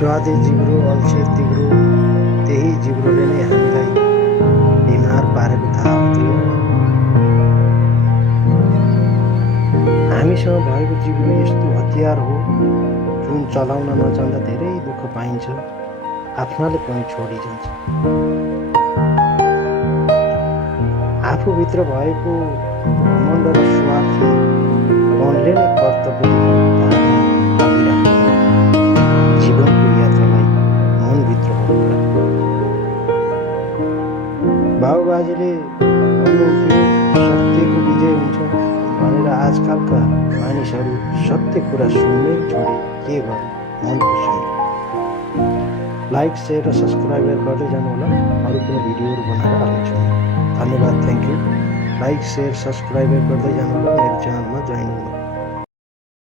स्वादे जिब्रो अल्छे तिग्रो त्यही जिब्रोले नै हामीलाई बिमार पारेको थाहा हुन्थ्यो। हामीसँग भएको जिब्रो यस्तो हतियार हो जुन चलाउन नजान्दा धेरै दुःख पाइन्छ, आफ्नाले पनि छोडिजान्छ। आफूभित्र भएको घमण्ड र स्वार्थी मनले नै कर्तव्यदेखि टाढा जीवनको यात्रालाई मनभित्र बोकेर। बाबुबाजेले भन्नुहुन्थ्यो सत्यको विजय हुन्छ भनेर आजकलका मानिसहरू सत्य कुरा सुन्नै छोडे के गर्ने, मनको सुन्ने। लाइक शेयर र सब्सक्राइब गर्दै जानुहोला, अरू कुनै भिडियोहरू बनाएर हाल्नेछु। धन्यवाद, thank you. Like share subscribe गर्दै जानुहोला, मेरो च्यानलमा जोइन हुनु।